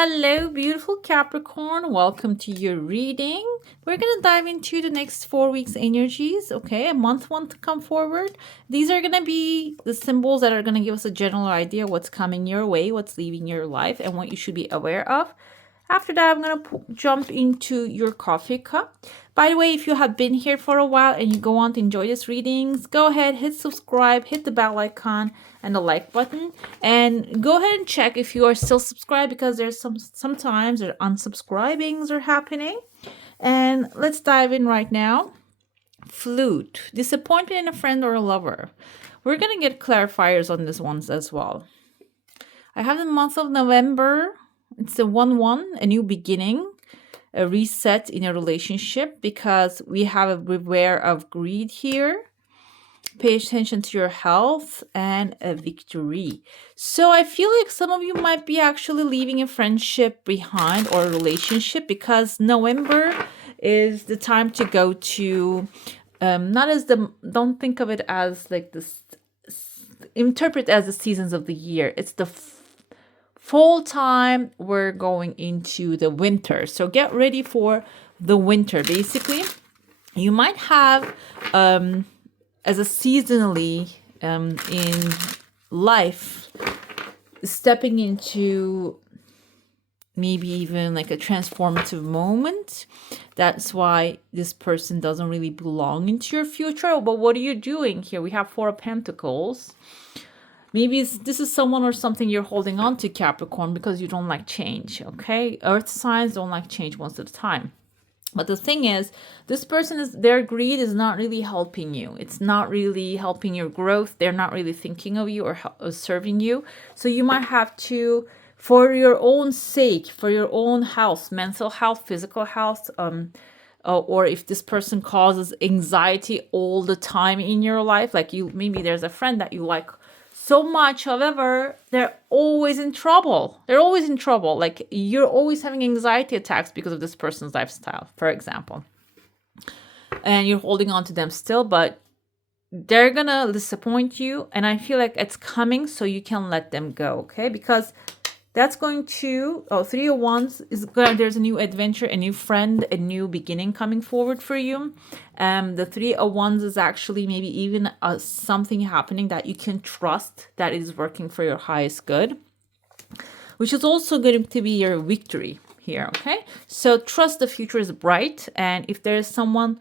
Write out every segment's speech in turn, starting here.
Hello, beautiful Capricorn. Welcome to your reading. We're going to dive into the next 4 weeks' energies. Okay, a month one to come forward. These are going to be the symbols that are going to give us a general idea of what's coming your way, what's leaving your life, and what you should be aware of. After that, I'm going to jump into your coffee cup. By the way, if you have been here for a while and you go on to enjoy these readings, go ahead, hit subscribe, hit the bell icon and the like button, and go ahead and check if you are still subscribed, because there's sometimes there unsubscribings are happening. And let's dive in right now. Flute, disappointment in a friend or a lover. We're going to get clarifiers on this ones as well. I have the month of November. It's a 1-1, a new beginning, a reset in a relationship, because we have a beware of greed here. Pay attention to your health, and a victory. So I feel like some of you might be actually leaving a friendship behind or a relationship, because November is the time to go to, don't think of it as like this, interpret as the seasons of the year. It's the fall time. We're going into the winter. So get ready for the winter. Basically, you might have, as a seasonally in life, stepping into maybe even like a transformative moment. That's why this person doesn't really belong into your future. But what are you doing here? We have 4 of Pentacles. Maybe this is someone or something you're holding on to, Capricorn, because you don't like change, okay? Earth signs don't like change most of the time. But the thing is, this person their greed is not really helping you. It's not really helping your growth. They're not really thinking of you or serving you. So you might have to, for your own sake, for your own health, mental health, physical health, or if this person causes anxiety all the time in your life, like maybe there's a friend that you like so much, however, they're always in trouble. Like you're always having anxiety attacks because of this person's lifestyle, for example. And you're holding on to them still, but they're gonna disappoint you. And I feel like it's coming, so you can let them go, okay? Because that's going to, 3 of Wands is good. There's a new adventure, a new friend, a new beginning coming forward for you. The 3 of Wands is actually maybe even something happening that you can trust, that is working for your highest good, which is also going to be your victory here, okay? So trust the future is bright, and if there is someone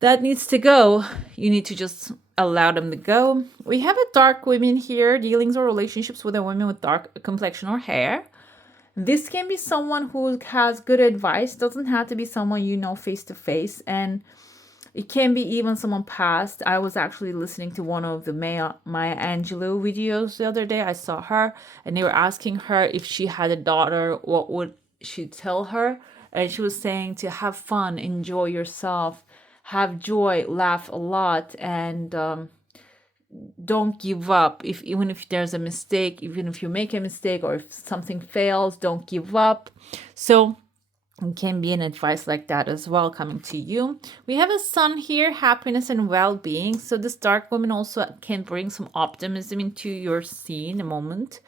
that needs to go, you need to just allow them to go. We have a dark women here, dealings or relationships with a woman with dark complexion or hair. This can be someone who has good advice. Doesn't have to be someone you know face to face, and it can be even someone past. I was actually listening to one of the Maya Angelou videos the other day. I saw her, and they were asking her if she had a daughter, what would she tell her? And she was saying to have fun, enjoy yourself, have joy, laugh a lot, and don't give up. Even if there's a mistake, even if you make a mistake or if something fails, don't give up. So it can be an advice like that as well coming to you. We have a sun here, happiness and well-being. So this dark woman also can bring some optimism into your scene, a moment.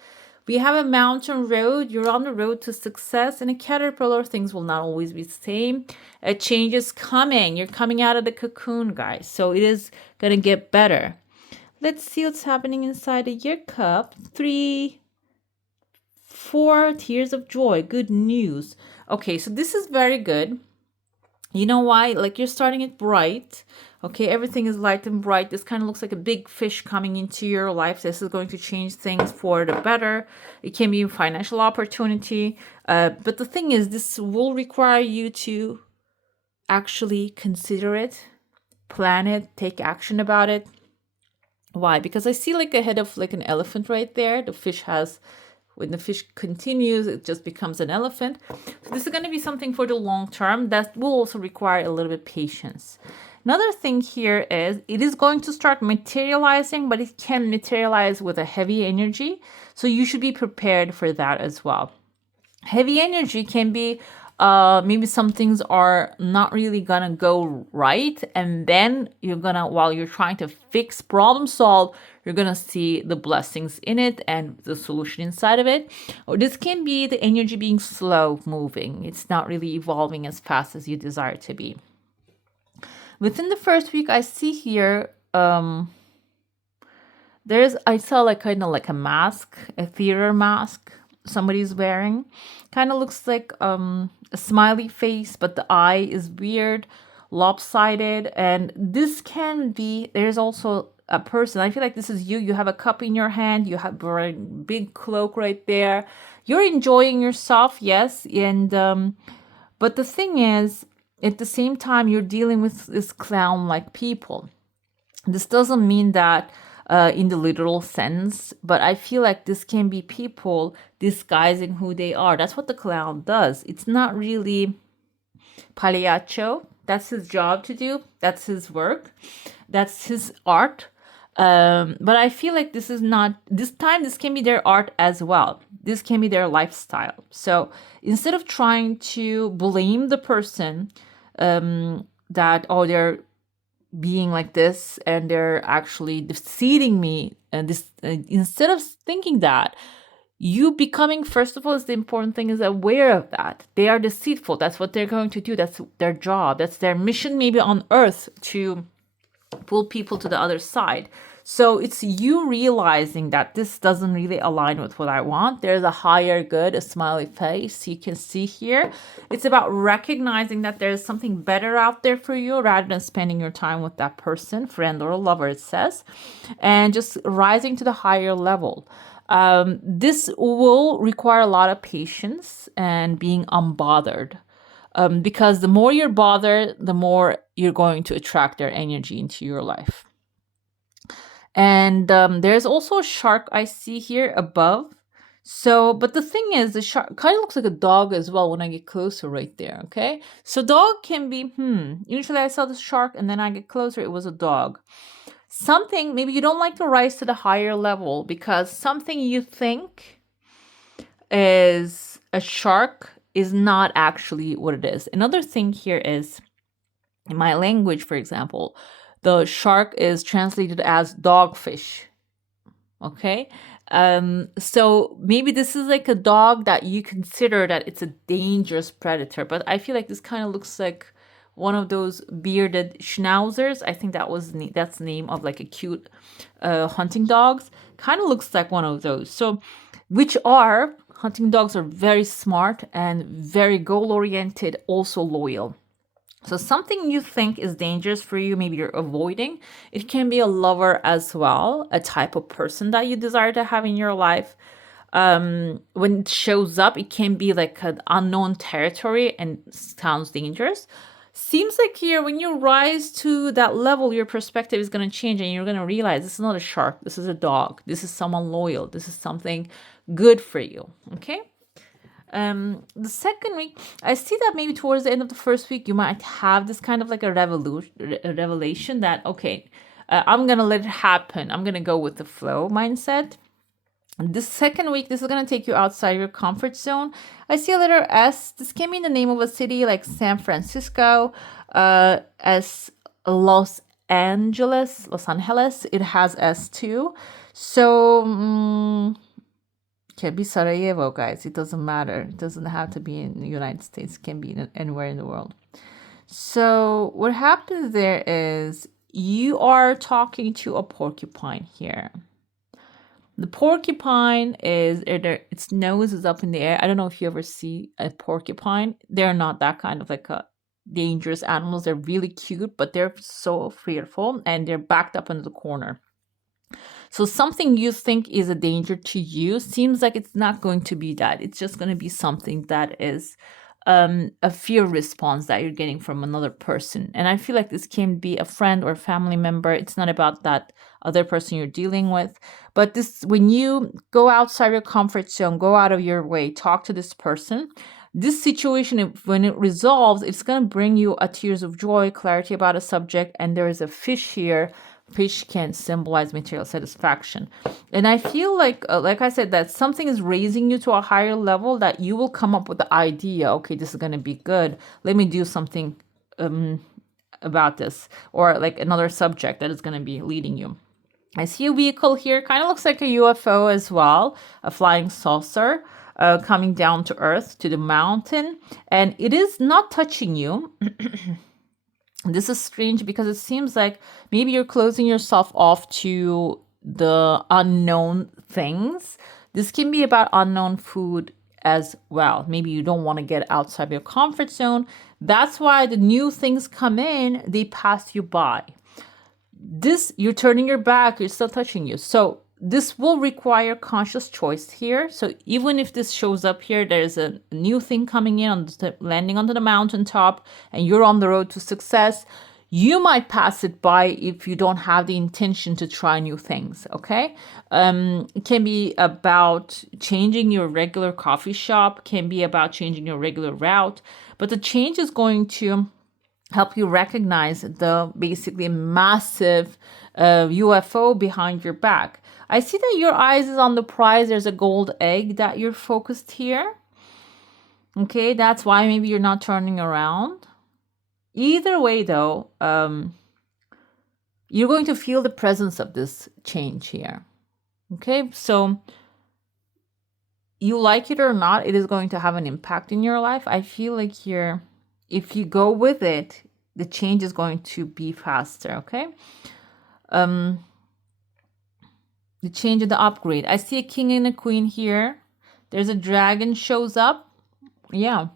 We have a mountain road. You're on the road to success. And a caterpillar, things will not always be the same. A change is coming. You're coming out of the cocoon, guys. So it is going to get better. Let's see what's happening inside of your cup. 4 tears of joy. Good news. Okay, so this is very good. You know why? Like you're starting it bright. Okay, everything is light and bright. This kind of looks like a big fish coming into your life. This is going to change things for the better. It can be a financial opportunity. But the thing is, this will require you to actually consider it, plan it, take action about it. Why? Because I see like a head of like an elephant right there. The fish has, when the fish continues, it just becomes an elephant. So this is going to be something for the long term that will also require a little bit of patience. Another thing here is it is going to start materializing, but it can materialize with a heavy energy. So you should be prepared for that as well. Heavy energy can be maybe some things are not really gonna go right, and then you're gonna, while you're trying to fix, problem solve, you're gonna see the blessings in it and the solution inside of it. Or this can be the energy being slow moving. It's not really evolving as fast as you desire it to be. Within the first week, I see here, I saw like kind of like a mask, a theater mask somebody's wearing. Kind of looks like a smiley face, but the eye is weird, lopsided. And this can be, there's also a person. I feel like this is you. You have a cup in your hand. You have a big cloak right there. You're enjoying yourself, yes. And but the thing is, at the same time, you're dealing with this clown-like people. This doesn't mean that in the literal sense, but I feel like this can be people disguising who they are. That's what the clown does. It's not really pagliaccio. That's his job to do. That's his work. That's his art. But I feel like this is not, this time, this can be their art as well. This can be their lifestyle. So instead of trying to blame the person that, oh, they're being like this and they're actually deceiving me, and this, instead of thinking that, you becoming, first of all, is the important thing, is aware of that they are deceitful. That's what they're going to do. That's their job. That's their mission, maybe on earth, to pull people to the other side. So it's you realizing that this doesn't really align with what I want. There's a higher good, a smiley face you can see here. It's about recognizing that there's something better out there for you, rather than spending your time with that person, friend or lover, it says, and just rising to the higher level. This will require a lot of patience and being unbothered. Because the more you're bothered, the more you're going to attract their energy into your life. And there's also a shark I see here above. So, but the thing is, the shark kind of looks like a dog as well when I get closer right there, okay? So dog can be, usually I saw the shark and then I get closer, it was a dog. Something, maybe you don't like to rise to the higher level because something you think is a shark is not actually what it is. Another thing here is, in my language, for example, the shark is translated as dogfish. Okay? So maybe this is like a dog that you consider that it's a dangerous predator, but I feel like this kind of looks like one of those bearded schnauzers. I think that's the name of like a cute hunting dogs. Kind of looks like one of those. So, hunting dogs are very smart and very goal-oriented, also loyal. So something you think is dangerous for you, maybe you're avoiding. It can be a lover as well, a type of person that you desire to have in your life. When it shows up, it can be like an unknown territory and sounds dangerous. Seems like here, when you rise to that level, your perspective is going to change and you're going to realize this is not a shark. This is a dog. This is someone loyal. This is something good for you. Okay. The second week, I see that maybe towards the end of the first week, you might have this kind of like a revelation that, okay, I'm going to let it happen. I'm going to go with the flow mindset. And this second week, this is going to take you outside your comfort zone. I see a letter S. This can be the name of a city like San Francisco, as Los Angeles. It has S too. So, can be Sarajevo, guys. It doesn't matter. It doesn't have to be in the United States. It can be anywhere in the world. So what happens there is you are talking to a porcupine here. The porcupine is, its nose is up in the air. I don't know if you ever see a porcupine. They're not that kind of like a dangerous animals. They're really cute, but they're so fearful and they're backed up in the corner. So something you think is a danger to you seems like it's not going to be that. It's just going to be something that is a fear response that you're getting from another person. And I feel like this can be a friend or a family member. It's not about that other person you're dealing with. But this, when you go outside your comfort zone, go out of your way, talk to this person, this situation, when it resolves, it's going to bring you a tears of joy, clarity about a subject. And there is a fish here fish can symbolize material satisfaction. And I feel like I said, that something is raising you to a higher level, that you will come up with the idea, okay, this is going to be good. Let me do something about this, or like another subject that is going to be leading you. I see a vehicle here, kind of looks like a UFO as well, a flying saucer coming down to earth, to the mountain, and it is not touching you. This is strange because it seems like maybe you're closing yourself off to the unknown things. This can be about unknown food as well. Maybe you don't want to get outside your comfort zone. That's why the new things come in, they pass you by. This, you're turning your back, you're still touching you. So this will require conscious choice here. So even if this shows up here, there's a new thing coming in, landing onto the mountaintop, and you're on the road to success, you might pass it by if you don't have the intention to try new things, okay? It can be about changing your regular coffee shop, can be about changing your regular route, but the change is going to help you recognize the basically massive UFO behind your back. I see that your eyes is on the prize. There's a gold egg that you're focused here. Okay, that's why maybe you're not turning around. Either way, though, you're going to feel the presence of this change here. Okay, so you like it or not, it is going to have an impact in your life. I feel like if you go with it, the change is going to be faster, okay? The change of the upgrade. I see a king and a queen here. There's a dragon shows up. Yeah,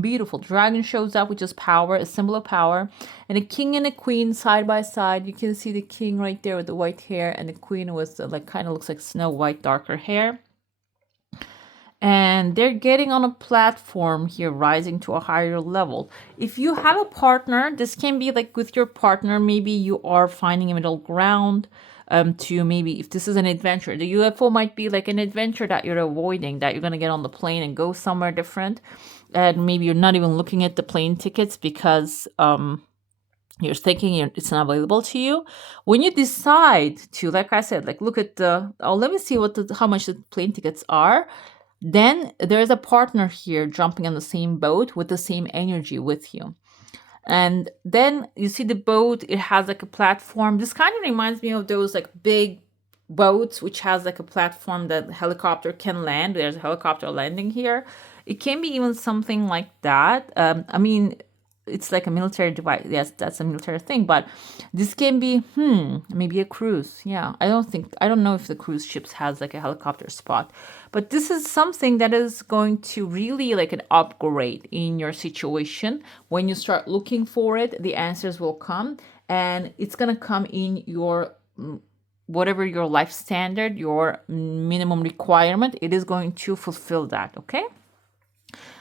beautiful. Dragon shows up, which is power, a symbol of power. And a king and a queen side by side. You can see the king right there with the white hair, and the queen with like kind of looks like Snow White, darker hair. And they're getting on a platform here, rising to a higher level. If you have a partner, this can be like with your partner, maybe you are finding a middle ground. To maybe, if this is an adventure, the UFO might be like an adventure that you're avoiding, that you're going to get on the plane and go somewhere different. And maybe you're not even looking at the plane tickets because you're thinking it's not available to you. When you decide to, like I said, like look at let me see how much the plane tickets are. Then there's a partner here jumping on the same boat with the same energy with you. And then you see the boat, it has like a platform. This kind of reminds me of those like big boats, which has like a platform that helicopter can land. There's a helicopter landing here. It can be even something like that. I mean, it's like a military device. Yes, that's a military thing, but this can be, maybe a cruise. Yeah, I don't know if the cruise ships has like a helicopter spot, but this is something that is going to really like an upgrade in your situation. When you start looking for it, the answers will come, and it's going to come in your, whatever your life standard, your minimum requirement, it is going to fulfill that. Okay.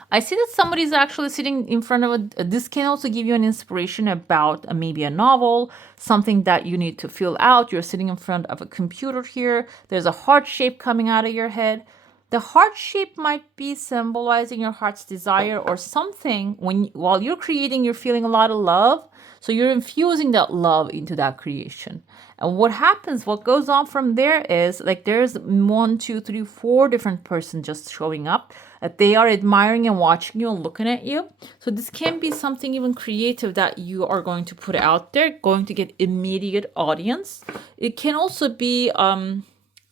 I see that somebody's actually sitting in front of this can also give you an inspiration about maybe a novel, something that you need to fill out. You're sitting in front of a computer here. There's a heart shape coming out of your head. The heart shape might be symbolizing your heart's desire or something. While you're creating, you're feeling a lot of love. So you're infusing that love into that creation. And what happens, what goes on from there is like there's 1, 2, 3, 4 different persons just showing up. That they are admiring and watching you and looking at you. So this can be something even creative that you are going to put out there, going to get immediate audience. It can also be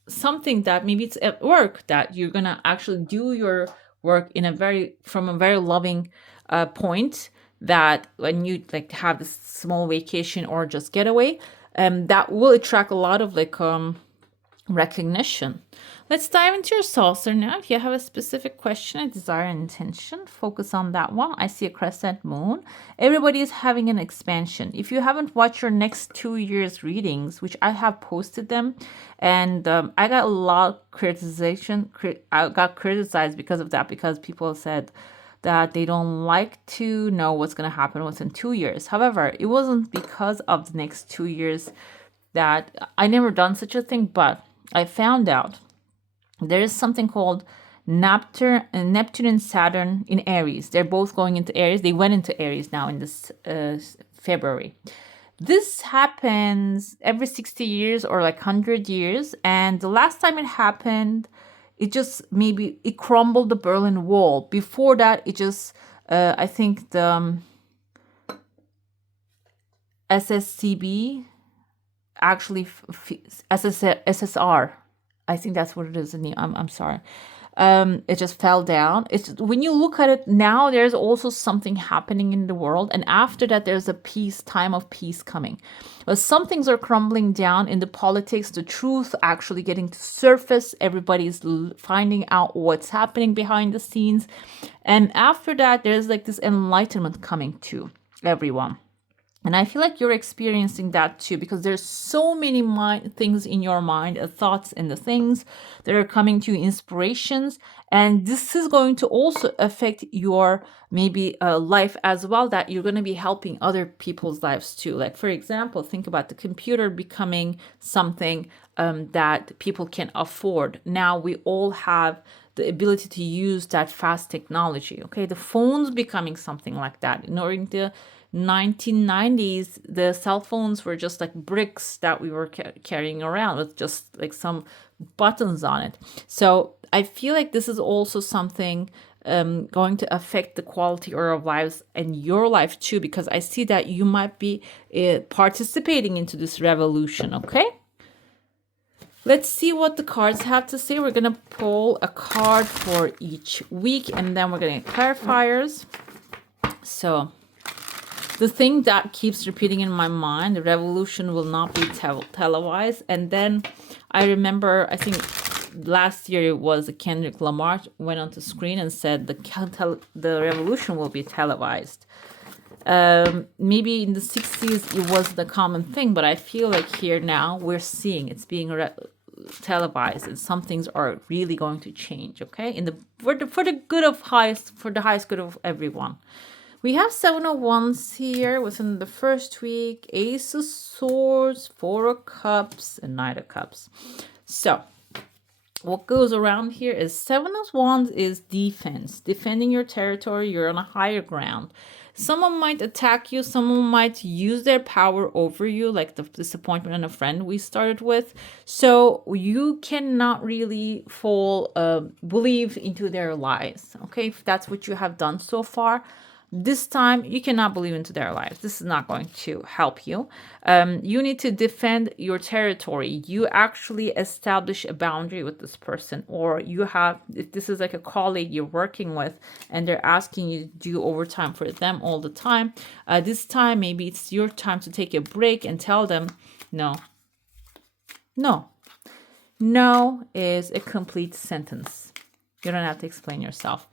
something that maybe it's at work that you're gonna actually do your work from a very loving point, that when you like have this small vacation or just getaway, that will attract a lot of like recognition. Let's dive into your saucer now. If you have a specific question, a desire, and intention, focus on that one. I see a crescent moon. Everybody is having an expansion. If you haven't watched your next 2 years readings, which I have posted them, and I got a lot of criticization. I got criticized because of that, because people said that they don't like to know what's going to happen within 2 years. However, it wasn't because of the next 2 years that I never done such a thing, but I found out there is something called Neptune and Saturn in Aries. They're both going into Aries. They went into Aries now in this February. This happens every 60 years or like 100 years. And the last time it happened, it just maybe it crumbled the Berlin Wall. Before that, it just, I think the SSCB, actually SSR, I think that's what it is in the, I'm sorry. It just fell down. It's when you look at it now, there's also something happening in the world, and after that, there's a time of peace coming. But some things are crumbling down in the politics, the truth actually getting to surface. Everybody's finding out what's happening behind the scenes, and after that, there's like this enlightenment coming to everyone. And I feel like you're experiencing that too, because there's so many things in your mind, thoughts and the things that are coming to you, inspirations. And this is going to also affect your maybe life as well, that you're going to be helping other people's lives too. Like, for example, think about the computer becoming something that people can afford. Now we all have the ability to use that fast technology. Okay, the phone's becoming something like that. In order to 1990s, the cell phones were just like bricks that we were carrying around with just like some buttons on it. So I feel like this is also something going to affect the quality of our lives and your life too, because I see that you might be participating into this revolution. Okay, let's see what the cards have to say. We're going to pull a card for each week, and then we're going to get clarifiers. So the thing that keeps repeating in my mind, the revolution will not be televised. And then I remember, I think last year it was Kendrick Lamar went on the screen and said the revolution will be televised. Maybe in the 60s it was the common thing, but I feel like here now we're seeing it's being televised, and some things are really going to change. Okay, for the highest good of everyone. We have 7 of Wands here within the first week, Ace of Swords, 4 of Cups, and Knight of Cups. So what goes around here is 7 of Wands is defense, defending your territory. You're on a higher ground. Someone might attack you. Someone might use their power over you, like the disappointment in a friend we started with. So you cannot really believe into their lies. Okay, if that's what you have done so far. This time, you cannot believe into their lives. This is not going to help you. You need to defend your territory. You actually establish a boundary with this person, or if this is like a colleague you're working with and they're asking you to do overtime for them all the time. This time, maybe it's your time to take a break and tell them, no. No. No is a complete sentence. You don't have to explain yourself.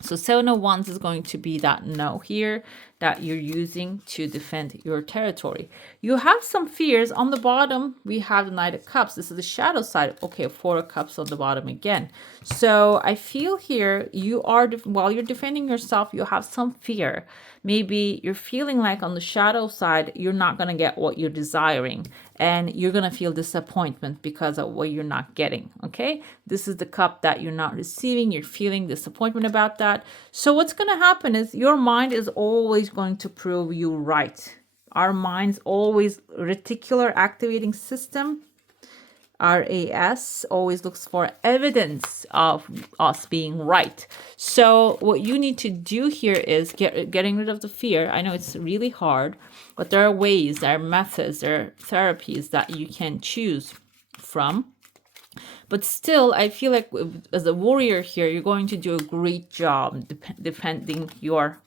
So 7 of Wands is going to be that no here that you're using to defend your territory. You have some fears. On the bottom, we have the Knight of Cups. This is the shadow side. Okay, 4 of Cups on the bottom again. So I feel here while you're defending yourself, you have some fear. Maybe you're feeling like on the shadow side, you're not going to get what you're desiring. And you're going to feel disappointment because of what you're not getting. Okay, this is the cup that you're not receiving. You're feeling disappointment about that. So what's going to happen is your mind is always going to prove you right. Our mind's always reticular activating system, RAS, always looks for evidence of us being right. So what you need to do here is getting rid of the fear. I know it's really hard, but there are ways, there are methods, there are therapies that you can choose from. But still, I feel like as a warrior here, you're going to do a great job defending your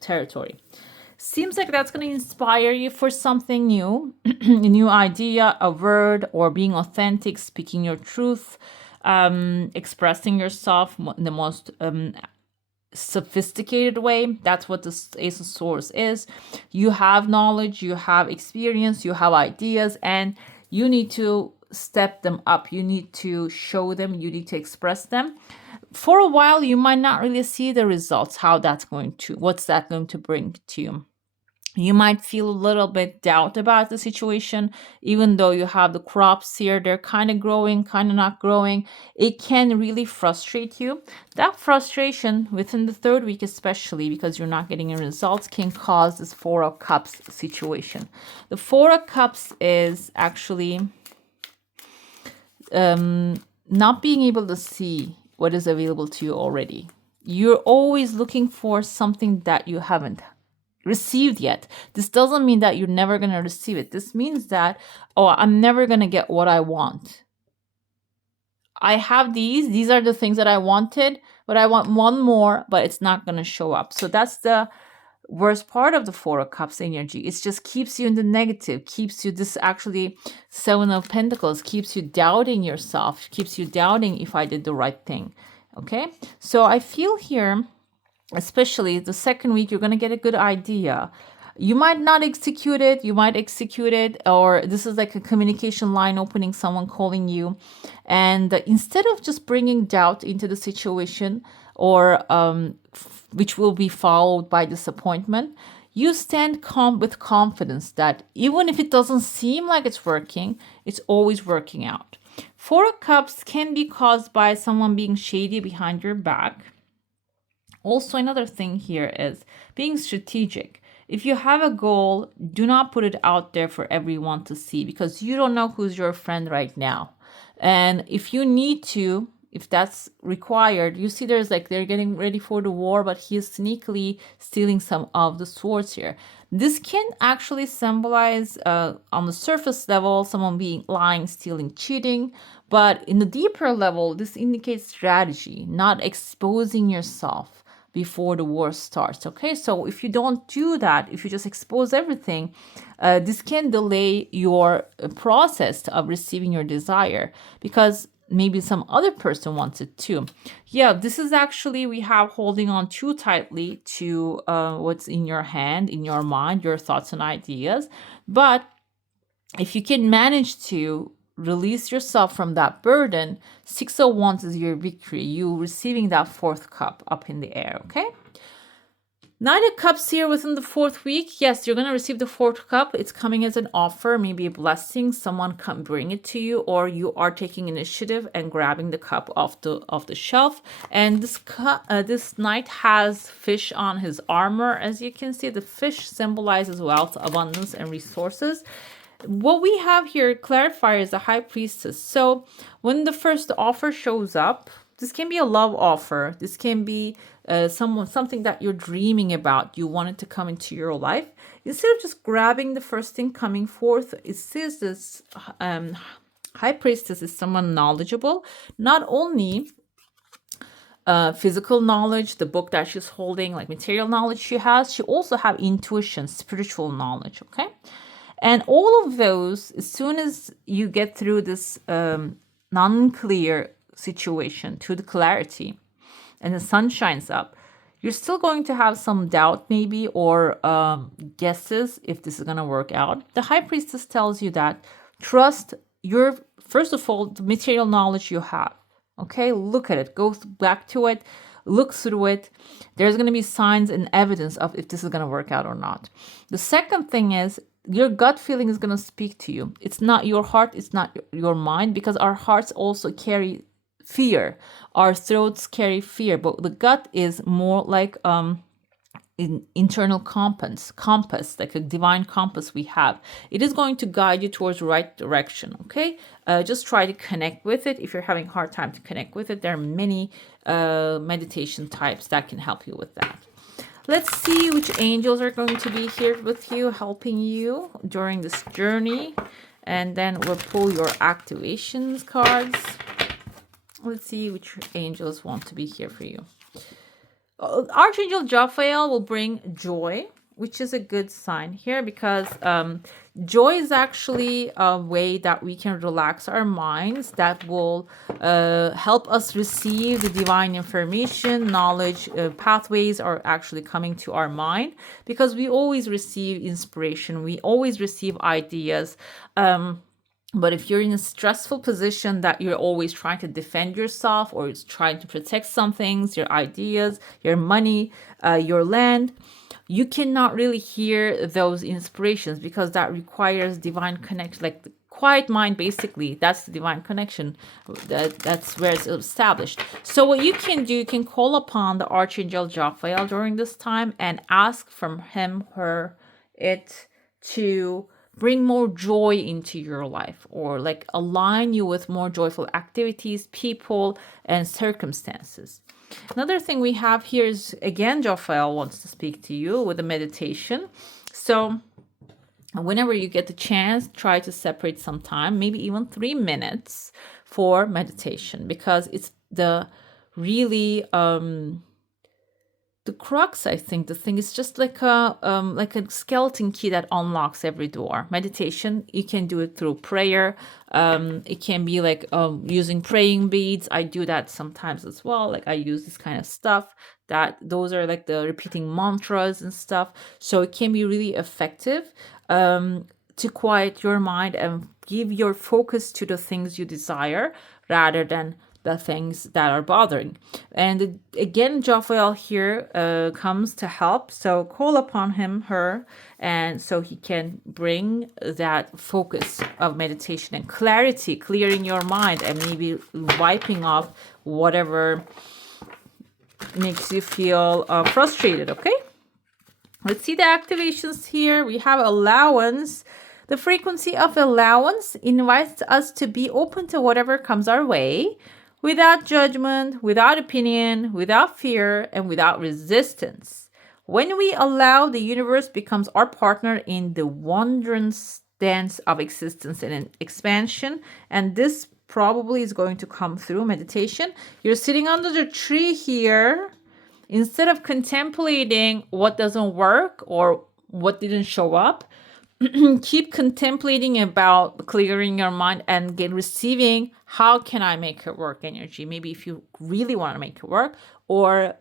territory. Seems like that's going to inspire you for something new, a new idea, a word, or being authentic, speaking your truth, expressing yourself in the most sophisticated way. That's what the Ace of Swords is. You have knowledge, you have experience, you have ideas, and you need to step them up. You need to show them, you need to express them. For a while, you might not really see the results, what's that going to bring to you. You might feel a little bit doubt about the situation, even though you have the crops here. They're kind of growing, kind of not growing. It can really frustrate you. That frustration within the third week, especially because you're not getting any results, can cause this Four of Cups situation. The Four of Cups is actually not being able to see what is available to you already. You're always looking for something that you haven't received yet. This doesn't mean that you're never going to receive it. This means that, oh, I'm never going to get what I want. I have these are the things that I wanted, but I want one more, but it's not going to show up. So that's the worst part of the Four of Cups energy. It just keeps you in the negative, keeps you, this actually Seven of Pentacles keeps you doubting yourself, keeps you doubting if I did the right thing. Okay, so I feel here, especially the second week, you're going to get a good idea. You might not execute it, you might execute it, or this is like a communication line opening, someone calling you. And instead of just bringing doubt into the situation, or which will be followed by disappointment, you stand with confidence that even if it doesn't seem like it's working, it's always working out. Four of Cups can be caused by someone being shady behind your back. Also, another thing here is being strategic. If you have a goal, do not put it out there for everyone to see, because you don't know who's your friend right now. And if you need to, if that's required, you see there's like they're getting ready for the war, but he's sneakily stealing some of the swords here. This can actually symbolize on the surface level someone being lying, stealing, cheating. But in the deeper level, this indicates strategy, not exposing yourself before the war starts. Okay, so if you don't do that, if you just expose everything, this can delay your process of receiving your desire, because maybe some other person wants it too. Yeah, this is actually, we have holding on too tightly to what's in your hand, in your mind, your thoughts and ideas. But if you can manage to release yourself from that burden, 6 of Wands is your victory. You receiving that fourth cup up in the air, okay? Nine of Cups here within the fourth week. Yes, you're going to receive the fourth cup. It's coming as an offer, maybe a blessing. Someone come bring it to you, or you are taking initiative and grabbing the cup off the shelf. And this knight has fish on his armor. As you can see, the fish symbolizes wealth, abundance, and resources. What we have here, clarifier, is the High Priestess. So when the first offer shows up, this can be a love offer. This can be something that you're dreaming about. You want it to come into your life. Instead of just grabbing the first thing coming forth, it says this High Priestess is someone knowledgeable. Not only physical knowledge, the book that she's holding, like material knowledge she has, she also have intuition, spiritual knowledge, okay? And all of those, as soon as you get through this non-clear situation to the clarity and the sun shines up, you're still going to have some doubt maybe, or guesses if this is going to work out. The High Priestess tells you that trust your, first of all, the material knowledge you have. Okay, look at it, go back to it, look through it. There's going to be signs and evidence of if this is going to work out or not. The second thing is, your gut feeling is going to speak to you. It's not your heart, it's not your mind, because our hearts also carry fear. Our throats carry fear, but the gut is more like internal compass, like a divine compass we have. It is going to guide you towards the right direction, okay? Just try to connect with it. If you're having a hard time to connect with it, there are many meditation types that can help you with that. Let's see which angels are going to be here with you, helping you during this journey. And then we'll pull your activations cards. Let's see which angels want to be here for you. Archangel Jophiel will bring joy, which is a good sign here, because joy is actually a way that we can relax our minds, that will help us receive the divine information, knowledge, pathways are actually coming to our mind, because we always receive inspiration, we always receive ideas. But if you're in a stressful position that you're always trying to defend yourself or is trying to protect some things, your ideas, your money, your land, you cannot really hear those inspirations because that requires divine connection, like the quiet mind. Basically, that's the divine connection. That's where it's established. So what you can do, you can call upon the Archangel Raphael during this time and ask from him, her, it to bring more joy into your life, or like align you with more joyful activities, people, and circumstances. Another thing we have here is, again, Raphael wants to speak to you with a meditation. So whenever you get the chance, try to separate some time, maybe even 3 minutes for meditation, because it's the really the crux, I think, the thing is just like a skeleton key that unlocks every door. Meditation, you can do it through prayer. It can be like using praying beads. I do that sometimes as well. Like I use this kind of stuff. Those are like the repeating mantras and stuff. So it can be really effective to quiet your mind and give your focus to the things you desire rather than the things that are bothering. And again, Raphael here comes to help. So call upon him, her, and so he can bring that focus of meditation and clarity, clearing your mind and maybe wiping off whatever makes you feel frustrated. Okay, let's see the activations here. We have allowance. The frequency of allowance invites us to be open to whatever comes our way, without judgment, without opinion, without fear, and without resistance. When we allow, the universe becomes our partner in the wondrous dance of existence and expansion. And this probably is going to come through meditation. You're sitting under the tree here. Instead of contemplating what doesn't work or what didn't show up, keep contemplating about clearing your mind and receiving how can I make it work energy. Maybe if you really want to make it work, or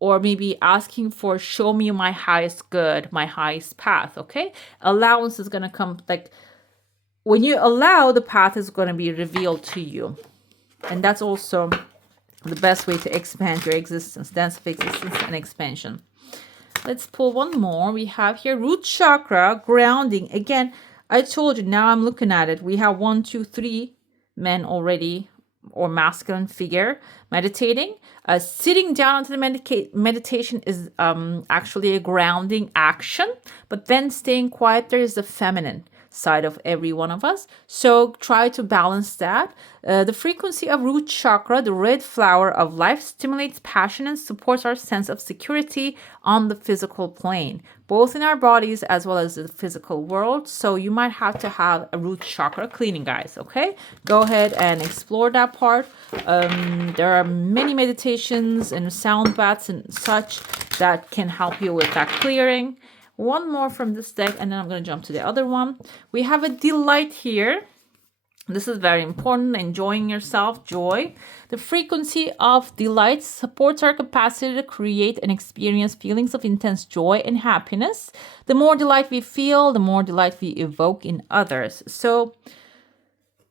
maybe asking for show me my highest good, my highest path. Okay, allowance is going to come, like when you allow, the path is going to be revealed to you, and that's also the best way to expand your existence, dance of existence and expansion. Let's pull one more. We have here root chakra, grounding. Again, I told you, now I'm looking at it. We have 1, 2, 3 men already, or masculine figure meditating. Sitting down into the meditation is actually a grounding action, but then staying quiet, there is the feminine side of every one of us. So try to balance that. The frequency of root chakra, the red flower of life, stimulates passion and supports our sense of security on the physical plane, both in our bodies as well as the physical world. So you might have to have a root chakra cleaning, guys. Okay, go ahead and explore that part. There are many meditations and sound baths and such that can help you with that clearing. One more from this deck, and then I'm going to jump to the other one. We have a delight here. This is very important. Enjoying yourself, joy. The frequency of delight supports our capacity to create and experience feelings of intense joy and happiness. The more delight we feel, the more delight we evoke in others. So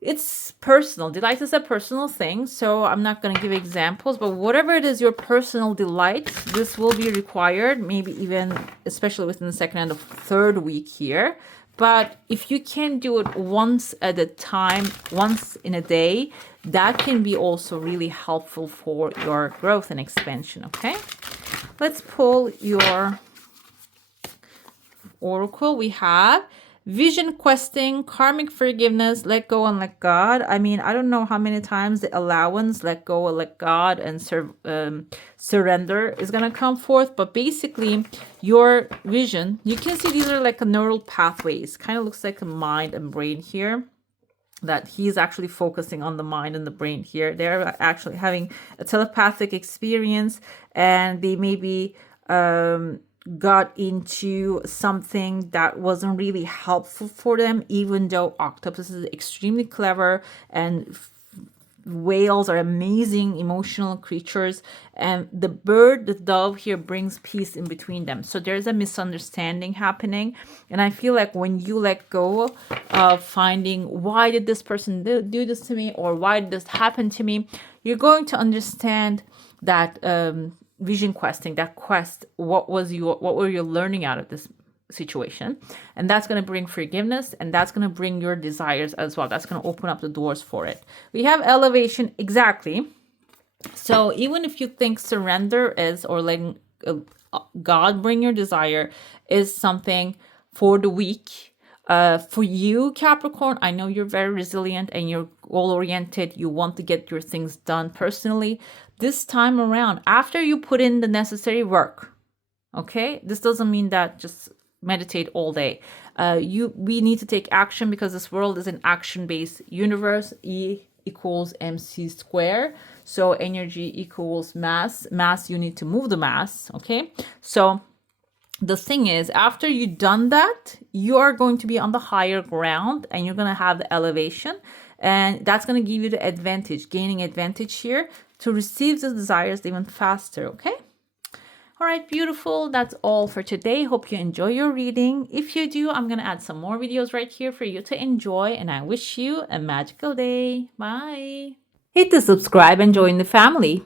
it's personal. Delight is a personal thing, so I'm not going to give examples, but whatever it is your personal delight, this will be required, maybe even especially within the second and the third week here. But if you can do it once at a time, once in a day, that can be also really helpful for your growth and expansion. Okay, let's pull your oracle. We have vision questing, karmic forgiveness, let go and let God. I mean, I don't know how many times the allowance, let go and let God, and surrender is going to come forth. But basically, your vision, you can see these are like a neural pathways. Kind of looks like a mind and brain here. That he's actually focusing on the mind and the brain here. They're actually having a telepathic experience, and they maybe got into something that wasn't really helpful for them, even though octopus is extremely clever and whales are amazing emotional creatures, and the bird, the dove here brings peace in between them. So there's a misunderstanding happening, and I feel like when you let go of finding why did this person do this to me, or why did this happen to me, you're going to understand that vision questing, that quest, what were you learning out of this situation, and that's going to bring forgiveness, and that's going to bring your desires as well. That's going to open up the doors for it. We have elevation, exactly. So even if you think surrender is, or letting God bring your desire is something for the weak, for you, Capricorn, I know you're very resilient and you're goal oriented. You want to get your things done personally. This time around, after you put in the necessary work, okay, this doesn't mean that just meditate all day. We need to take action, because this world is an action-based universe. E equals mc square. So energy equals mass. You need to move the mass. Okay, so the thing is, after you've done that, you are going to be on the higher ground, and you're going to have the elevation, and that's going to give you the advantage, gaining advantage here to receive the desires even faster. Okay. All right, beautiful. That's all for today. Hope you enjoy your reading. If you do, I'm going to add some more videos right here for you to enjoy, and I wish you a magical day. Bye. Hit the subscribe and join the family.